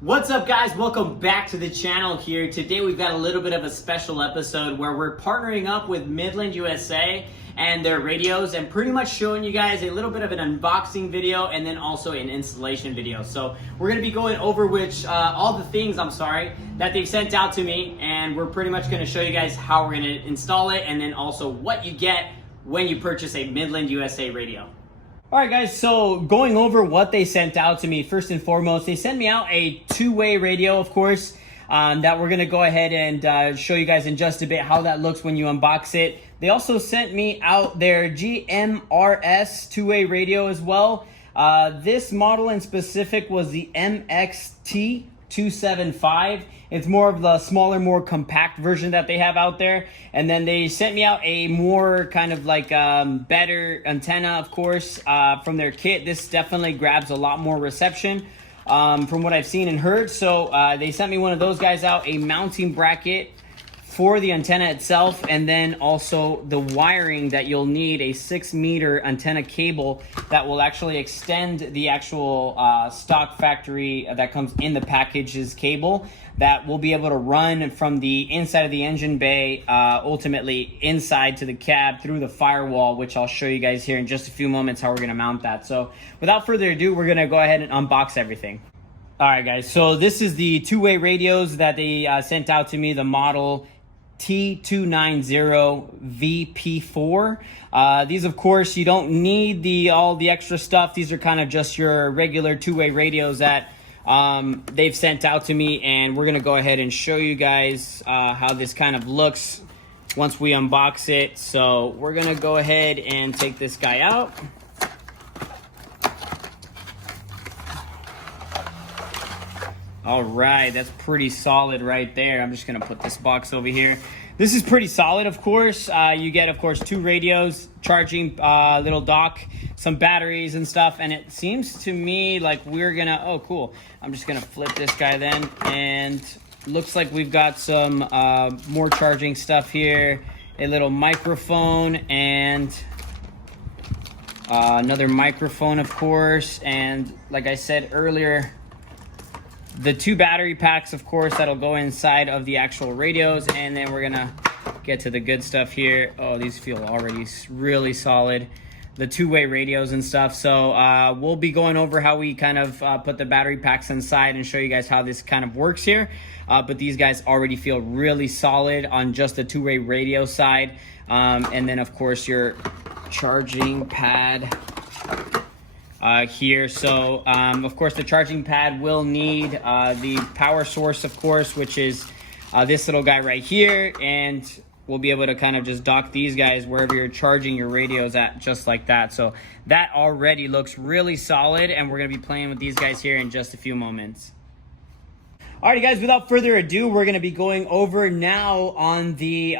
What's up, guys? Welcome back to the channel here. Today we've got a little bit of a special episode where we're partnering up with Midland USA and their radios and pretty much showing you guys a little bit of an unboxing video and then also an installation video. So we're going to be going over all the things that they've sent out to me, and we're pretty much going to show you guys how we're going to install it and then also what you get when you purchase a Midland USA radio. Alright guys, so going over what they sent out to me, first and foremost, they sent me out a two-way radio, of course, that we're going to go ahead and show you guys in just a bit how that looks when you unbox it. They also sent me out their GMRS two-way radio as well. This model in specific was the MXT275. It's more of the smaller, more compact version that they have out there. And then they sent me out a more kind of like better antenna, of course, from their kit. This definitely grabs a lot more reception from what I've seen and heard. So they sent me one of those guys out, a mounting bracket for the antenna itself, and then also the wiring that you'll need, a 6-meter antenna cable that will actually extend the actual stock factory that comes in the package's cable that will be able to run from the inside of the engine bay, ultimately inside to the cab through the firewall, which I'll show you guys here in just a few moments how we're going to mount that. So without further ado, we're going to go ahead and unbox everything. All right, guys, so this is the two-way radios that they sent out to me, the model T290 VP4. These, of course, you don't need all the extra stuff. These are kind of just your regular two-way radios that they've sent out to me, and we're gonna go ahead and show you guys how this kind of looks once we unbox it. So we're gonna go ahead and take this guy out. All right, that's pretty solid right there. I'm just gonna put this box over here. This is pretty solid, of course. You get, of course, two radios, charging little dock, some batteries and stuff, and it seems to me like we're gonna, oh cool. I'm just gonna flip this guy then, and looks like we've got some more charging stuff here, a little microphone, and another microphone, of course, and like I said earlier, the two battery packs, of course, that'll go inside of the actual radios. And then we're gonna get to the good stuff here. Oh, these feel already really solid, the two-way radios and stuff. So we'll be going over how we kind of put the battery packs inside and show you guys how this kind of works here. But these guys already feel really solid on just the two-way radio side. And then, of course, your charging pad here. So of course the charging pad will need the power source, of course, which is this little guy right here, and we'll be able to kind of just dock these guys wherever you're charging your radios at, just like that. So that already looks really solid, and we're gonna be playing with these guys here in just a few moments. Alrighty guys, without further ado, we're going to be going over now on the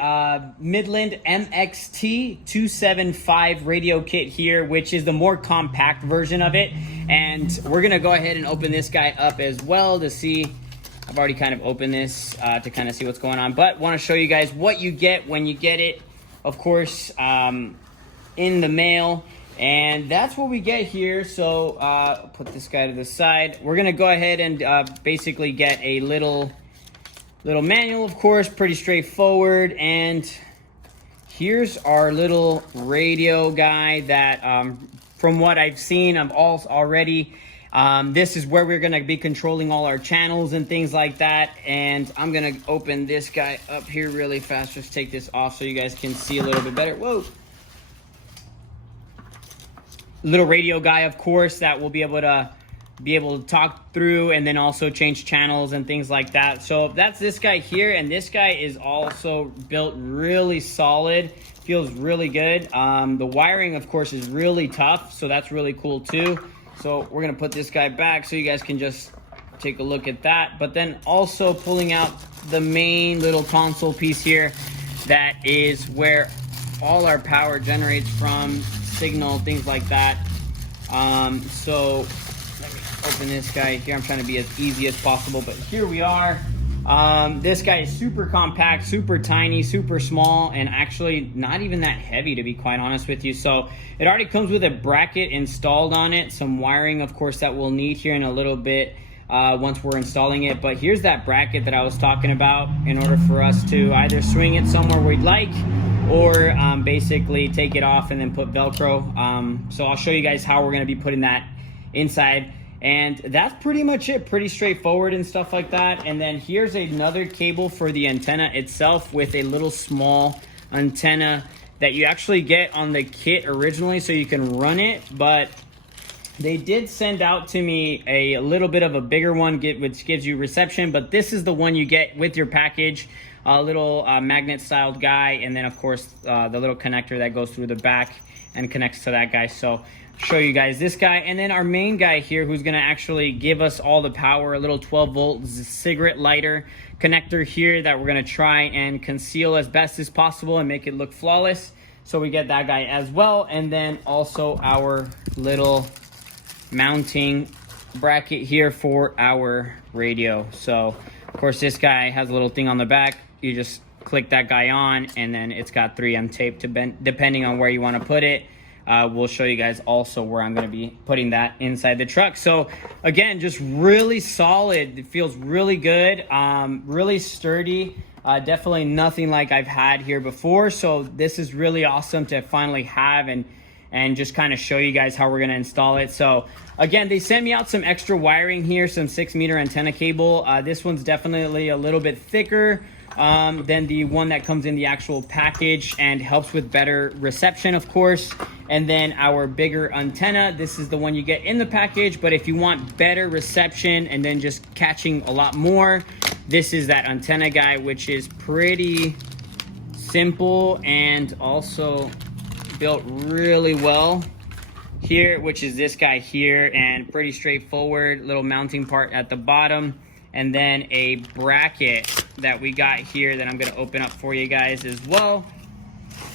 Midland MXT275 radio kit here, which is the more compact version of it. And we're going to go ahead and open this guy up as well to see. I've already kind of opened this to kind of see what's going on, but want to show you guys what you get when you get it, of course, in the mail. And that's what we get here. So put this guy to the side. We're gonna go ahead and basically get a little manual, of course, pretty straightforward. And here's our little radio guy that from what I've seen already, this is where we're gonna be controlling all our channels and things like that. And I'm gonna open this guy up here really fast. Just take this off so you guys can see a little bit better. Whoa. Little radio guy, of course, that will be able to talk through and then also change channels and things like that. So that's this guy here, and this guy is also built really solid, feels really good. The wiring, of course, is really tough, so that's really cool too. So we're gonna put this guy back so you guys can just take a look at that. But then also pulling out the main little console piece here, that is where all our power generates from, signal, things like that. So let me open this guy here. I'm trying to be as easy as possible, but here we are. This guy is super compact, super tiny, super small, and actually not even that heavy, to be quite honest with you. So it already comes with a bracket installed on it, some wiring, of course, that we'll need here in a little bit. once we're installing it. But here's that bracket that I was talking about in order for us to either swing it somewhere we'd like, or basically take it off and then put Velcro. So I'll show you guys how we're going to be putting that inside. And that's pretty much it. Pretty straightforward and stuff like that. And then here's another cable for the antenna itself with a little small antenna that you actually get on the kit originally so you can run it. But they did send out to me a little bit of a bigger one, which gives you reception. But this is the one you get with your package. A little magnet styled guy. And then of course the little connector that goes through the back and connects to that guy. So show you guys this guy, and then our main guy here who's going to actually give us all the power, a little 12-volt cigarette lighter connector here that we're going to try and conceal as best as possible and make it look flawless. So we get that guy as well, and then also our little mounting bracket here for our radio. So of course this guy has a little thing on the back. You just click that guy on, and then it's got 3M tape to bend, depending on where you want to put it. We'll show you guys also where I'm going to be putting that inside the truck. So again, just really solid. It feels really good, really sturdy. Definitely nothing like I've had here before. So this is really awesome to finally have and just kind of show you guys how we're going to install it. So again, they sent me out some extra wiring here, some 6-meter antenna cable. This one's definitely a little bit thicker than the one that comes in the actual package and helps with better reception, of course. And then our bigger antenna, this is the one you get in the package, but if you want better reception and then just catching a lot more, this is that antenna guy, which is pretty simple and also built really well here, which is this guy here, and pretty straightforward. Little mounting part at the bottom, and then a bracket that we got here that I'm going to open up for you guys as well.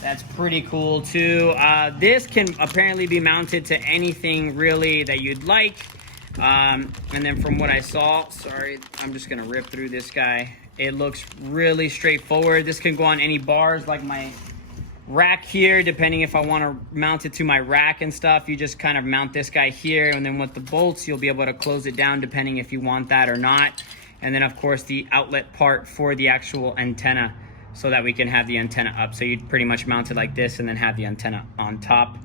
That's pretty cool too. This can apparently be mounted to anything really that you'd like. And then from what I saw, sorry, I'm just gonna rip through this guy. It looks really straightforward. This can go on any bars like my rack here, depending if I want to mount it to my rack and stuff. You just kind of mount this guy here, and then with the bolts, you'll be able to close it down depending if you want that or not. And then of course the outlet part for the actual antenna, so that we can have the antenna up. So you'd pretty much mount it like this and then have the antenna on top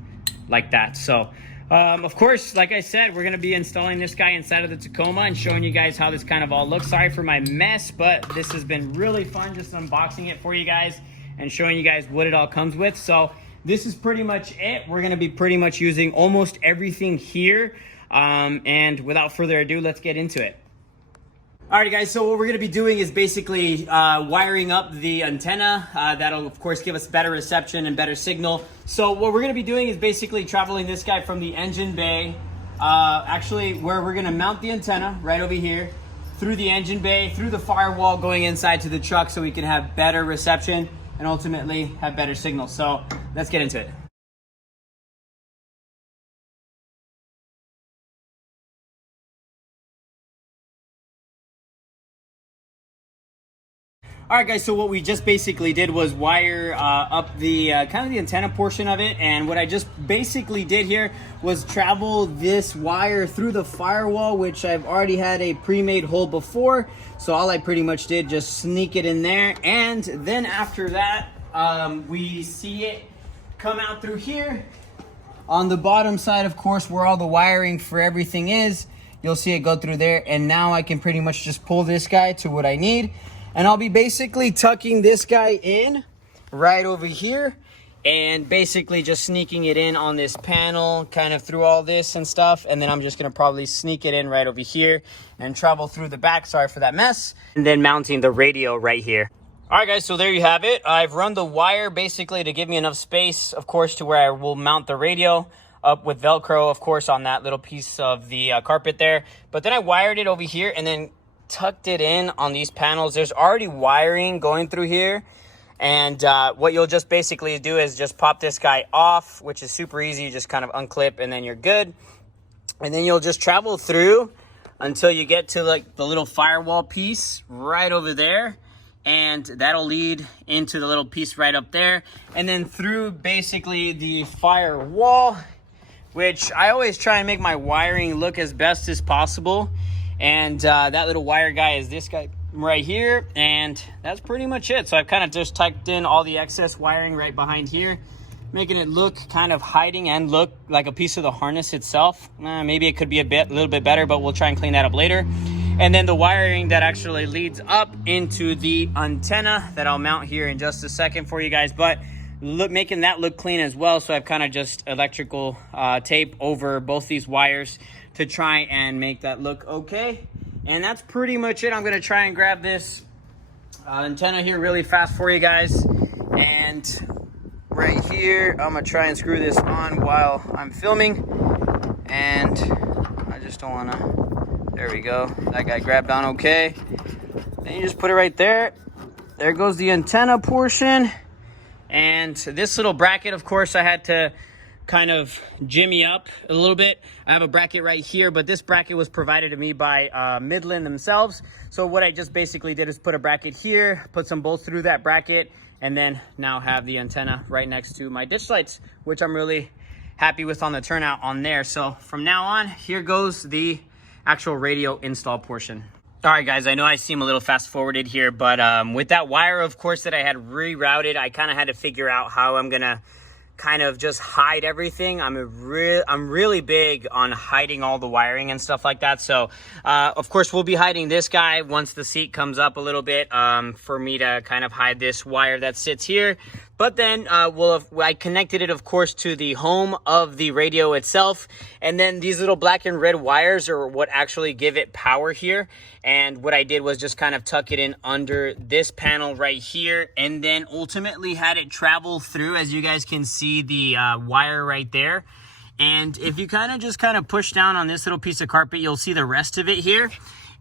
like that. So of course, like I said, we're gonna be installing this guy inside of the Tacoma and showing you guys how this kind of all looks. Sorry for my mess, but this has been really fun just unboxing it for you guys and showing you guys what it all comes with. So this is pretty much it. We're gonna be pretty much using almost everything here. And without further ado, let's get into it. Alright guys, so what we're going to be doing is basically wiring up the antenna. That'll of course give us better reception and better signal. So what we're going to be doing is basically traveling this guy from the engine bay, actually where we're going to mount the antenna right over here, through the engine bay, through the firewall, going inside to the truck so we can have better reception and ultimately have better signal. So let's get into it. All right, guys, so what we just basically did was wire up the kind of the antenna portion of it. And what I just basically did here was travel this wire through the firewall, which I've already had a pre-made hole before. So all I pretty much did, just sneak it in there. And then after that, we see it come out through here. On the bottom side, of course, where all the wiring for everything is, you'll see it go through there. And now I can pretty much just pull this guy to what I need. And I'll be basically tucking this guy in right over here and basically just sneaking it in on this panel, kind of through all this and stuff. And then I'm just going to probably sneak it in right over here and travel through the back. Sorry for that mess. And then mounting the radio right here. All right, guys, so there you have it. I've run the wire basically to give me enough space, of course, to where I will mount the radio up with Velcro, of course, on that little piece of the carpet there. But then I wired it over here and then tucked it in on these panels. There's already wiring going through here, and what you'll just basically do is just pop this guy off, which is super easy. You just kind of unclip and then you're good. And then you'll just travel through until you get to like the little firewall piece right over there, and that'll lead into the little piece right up there, and then through basically the firewall, which I always try and make my wiring look as best as possible. And that little wire guy is this guy right here, and that's pretty much it. So I've kind of just tucked in all the excess wiring right behind here, making it look kind of hiding and look like a piece of the harness itself. Maybe it could be a little bit better, but we'll try and clean that up later. And then the wiring that actually leads up into the antenna that I'll mount here in just a second for you guys, but making that look clean as well. So I've kind of just electrical tape over both these wires to try and make that look okay. And that's pretty much it. I'm gonna try and grab this antenna here really fast for you guys. And right here, I'm gonna try and screw this on while I'm filming. And I just don't wanna, there we go. That guy grabbed on okay. Then you just put it right there. There goes the antenna portion. And this little bracket, of course, I had to kind of jimmy up a little bit. I have a bracket right here, but this bracket was provided to me by Midland themselves. So what I just basically did is put a bracket here, put some bolts through that bracket, and then now have the antenna right next to my ditch lights, which I'm really happy with on the turnout on there. So from now on, here goes the actual radio install portion. All right, guys, I know I seem a little fast forwarded here, but with that wire, of course, that I had rerouted, I kind of had to figure out how I'm gonna kind of just hide everything. I'm really big on hiding all the wiring and stuff like that. So of course we'll be hiding this guy once the seat comes up a little bit, for me to kind of hide this wire that sits here. But then I connected it, of course, to the home of the radio itself. And then these little black and red wires are what actually give it power here. And what I did was just kind of tuck it in under this panel right here. And then ultimately had it travel through, as you guys can see, the wire right there. And if you kind of push down on this little piece of carpet, you'll see the rest of it here.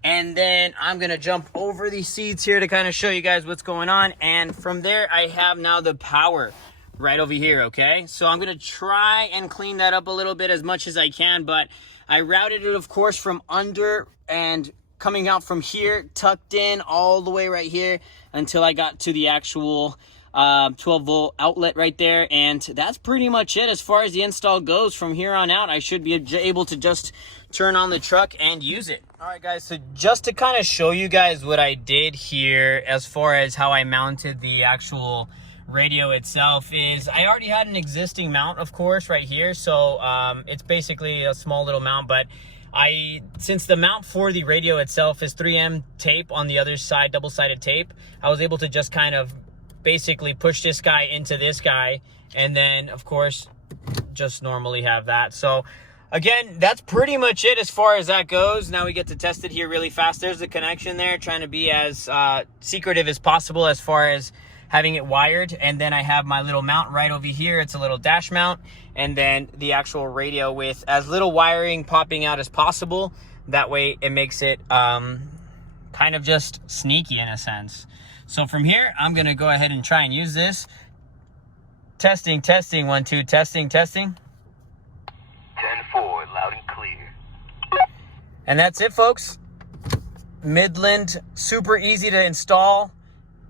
And then I'm gonna jump over these seats here to kind of show you guys what's going on. And from there, I have now the power right over here, okay? So I'm gonna try and clean that up a little bit as much as I can, but I routed it, of course, from under and coming out from here, tucked in all the way right here until I got to the actual 12-volt outlet right there. And that's pretty much it as far as the install goes. From here on out, I should be able to just turn on the truck and use it. All right, guys, so just to kind of show you guys what I did here as far as how I mounted the actual radio itself is I already had an existing mount, of course, right here. So it's basically a small little mount, but since the mount for the radio itself is 3M tape on the other side, double-sided tape, I was able to just kind of basically push this guy into this guy, and then of course just normally have that. So again, that's pretty much it as far as that goes. Now we get to test it here really fast. There's the connection there, trying to be as secretive as possible as far as having it wired. And then I have my little mount right over here. It's a little dash mount, and then the actual radio with as little wiring popping out as possible. That way it makes it kind of just sneaky in a sense. So from here, I'm gonna go ahead and try and use this. Testing, 1, 2, testing. 10-4, loud and clear. And that's it, folks. Midland, super easy to install,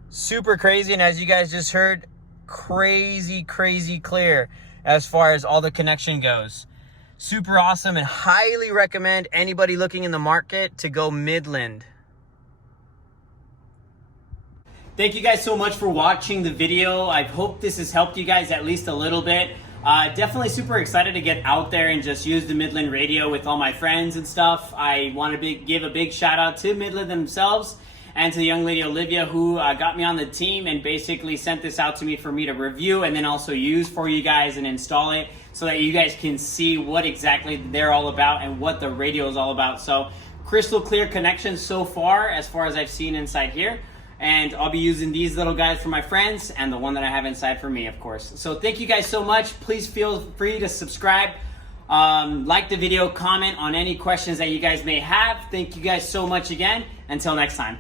super crazy, and as you guys just heard, crazy clear as far as all the connection goes. Super awesome, and highly recommend anybody looking in the market to go Midland. Thank you guys so much for watching the video. I hope this has helped you guys at least a little bit. Definitely super excited to get out there and just use the Midland radio with all my friends and stuff. I want to give a big shout out to Midland themselves and to the young lady Olivia who got me on the team and basically sent this out to me for me to review and then also use for you guys and install it so that you guys can see what exactly they're all about and what the radio is all about. So crystal clear connection so far as I've seen inside here. And I'll be using these little guys for my friends and the one that I have inside for me, of course. So thank you guys so much. Please feel free to subscribe, like the video, comment on any questions that you guys may have. Thank you guys so much again. Until next time.